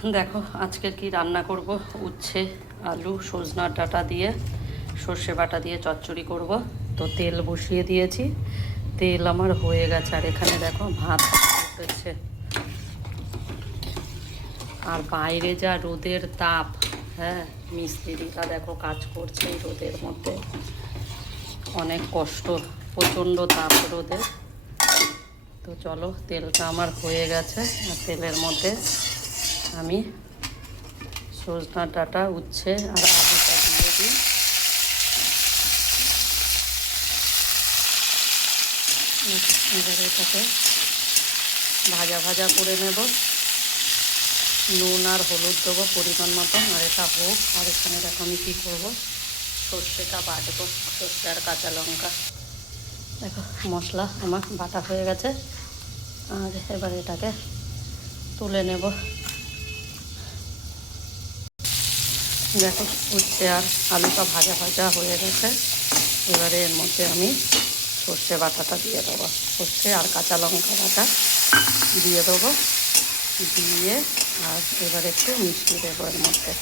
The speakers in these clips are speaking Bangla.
দেখো আজকে কি রান্না করব। উচ্ছে আলু সজনার ডাঁটা দিয়ে সর্ষে বাটা দিয়ে চচ্চড়ি করব। তো তেল বসিয়ে দিয়েছি, তেল আমার হয়ে গেছে। আর এখানে দেখো ভাত উঠেছে। আর বাইরে যা রোদের তাপ, হ্যাঁ মিস্ত্রিরা দেখো কাজ করছে এই রোদের মধ্যে, অনেক কষ্ট, প্রচণ্ড তাপ রোদের। তো চলো তেলটা আমার হয়ে গেছে। আর তেলের মধ্যে আমি সজনা ডাঁটা উচ্ছে আর আলুটা দিয়ে দিই। এবারে এটাকে ভাজা ভাজা করে নেব। নুন আর হলুদ দেবো পরিমাণ মতন। আর এটা হোক। আর এখানে দেখো আমি কী করবো, সর্ষেটা বাটবো, সর্ষে আর কাঁচা লঙ্কা। দেখো মশলা আমার বাটা হয়ে গেছে। আর এবার এটাকে তুলে নেব। দেখো উচ্ছে আর আলুটা ভাজা ভাজা হয়ে গেছে। এবারে এর মধ্যে আমি সর্ষে বাটাটা দিয়ে দেবো, সর্ষে আর কাঁচা লঙ্কা বাটা দিয়ে দেবো। দিয়ে আর এবার একটু মিষ্টি দেবো এর মধ্যে।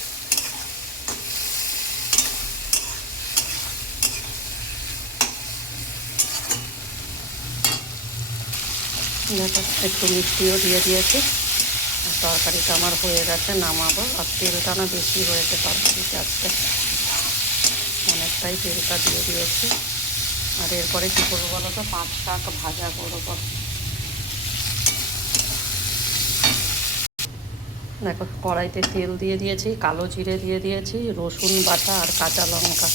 দেখো একটু মিষ্টিও দিয়ে দিয়েছি। আর তরকারিটা আমার হয়ে গেছে, নামাবো। আর তেলটা না বেশি হয়েছে তরকারিতে আজকে, অনেকটাই তেলটা দিয়ে দিয়েছি। আর এরপরে কী করবো বলো তো, পাঁচ শাক ভাজা করবো। দেখো কড়াইতে তেল দিয়ে দিয়েছি, কালো জিরে দিয়ে দিয়েছি, রসুন বাটা আর কাঁচা লঙ্কা।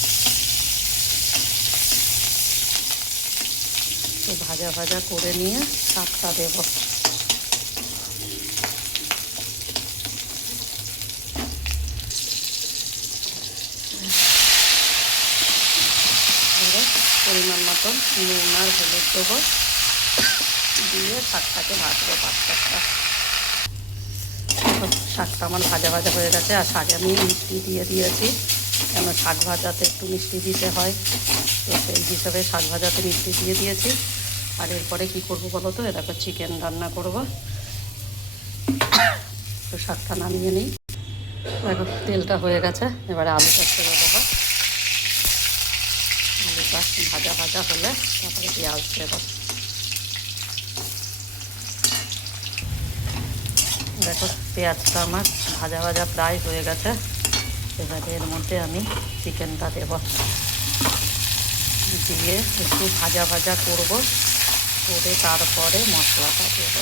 তো ভাজা ভাজা করে নিয়ে শাকটা দেব। পরিমাণ মতন নুন আর হলুদ দেবো, দিয়ে শাকটাকে ভাজবো। পাঁচ শাকটা, শাকটা আমার ভাজা ভাজা হয়ে গেছে। আর শাকে আমি মিষ্টি দিয়ে দিয়েছি, কেন শাক ভাজাতে একটু মিষ্টি দিতে হয়। তো সেই হিসাবে শাক ভাজাতে মিষ্টি দিয়ে দিয়েছি। আর এরপরে কী করবো বলো তো, এরপর চিকেন রান্না করব। তো শাকটা নামিয়ে নিই। দেখো তেলটা হয়ে গেছে, এবারে আলুটা ছেড়ে দেবো। আলুটা ভাজা ভাজা হলে তারপরে পেঁয়াজ দেবো। দেখো পেঁয়াজটা আমার ভাজা ভাজা প্রায় হয়ে গেছে। এবারে এর মধ্যে আমি চিকেনটা দেব, দিয়ে একটু ভাজা ভাজা করব, করে তারপরে মশলাটা দেব।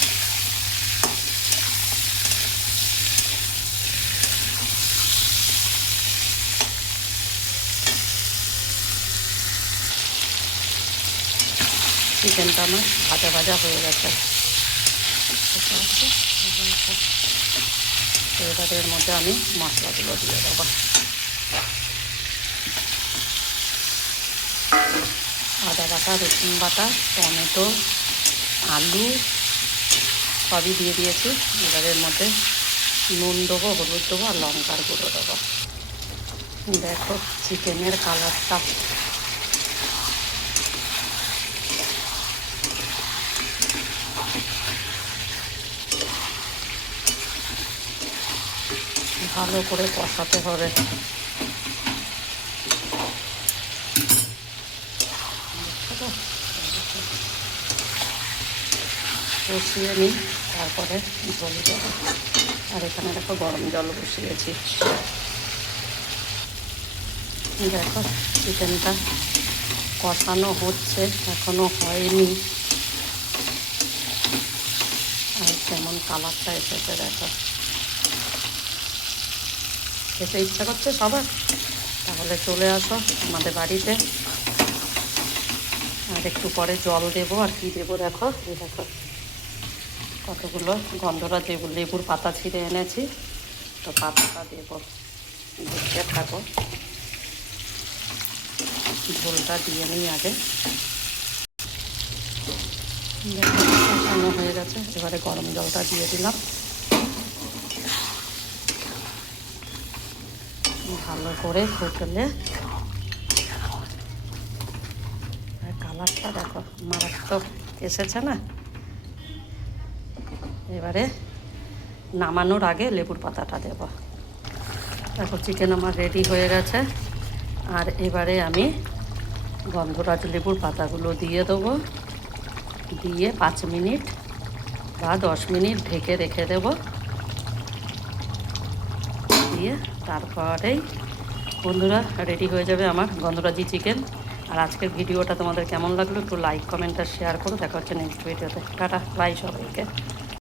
চিকেনটা আমার ভাজা ভাজা হয়ে গেছে। এবারে এর মধ্যে আমি মশলাগুলো দিয়ে দেবো। আদা বাটা, রসুন বাটা, টমেটো, আলু সবই দিয়ে দিয়েছি। এবারে এর মধ্যে নুন দেবো, হলুদ দেবো আর লঙ্কার গুঁড়ো দেবো। দেখো চিকেনের কালারটা ভালো করে কষাতে হবে। কষিয়ে নিই, তারপরে জল দেবো। আর এখানে দেখো গরম জল বসিয়েছি। দেখো চিকেনটা কষানো হচ্ছে, এখনো হয়নি। আর কেমন কালারটা এসেছে দেখো। খেতে ইচ্ছা করছে সবার, তাহলে চলে আসো আমাদের বাড়িতে। আর একটু পরে জল দেবো। আর কি দেবো দেখো, এই দেখো কতগুলো গন্ধরাজ লেবুর পাতা ছিঁড়ে এনেছি। তো পাতাটা দেবো, দেখতে থাকো। ঝোলটা দিয়ে নিই আগে। কষানো হয়ে গেছে, এবারে গরম জলটা দিয়ে দিলাম। ভালো করে ফুটলে, কালারটা দেখো মারাত্মক এসেছে না। এবারে নামানোর আগে লেবুর পাতাটা দেব। দেখো চিকেন আমার রেডি হয়ে গেছে। আর এবারে আমি গন্ধরাজ লেবুর পাতাগুলো দিয়ে দেবো, দিয়ে 5 মিনিট বা 10 মিনিট ঢেকে রেখে দেব। দিয়ে তারপরেই বন্ধুরা রেডি হয়ে যাবে আমার গন্ধরাজি চিকেন। আর আজকের ভিডিওটা তোমাদের কেমন লাগলো একটু লাইক কমেন্ট আর শেয়ার করো। দেখা হচ্ছে নেক্সট ভিডিওতে। টাটা বাই সবাইকে।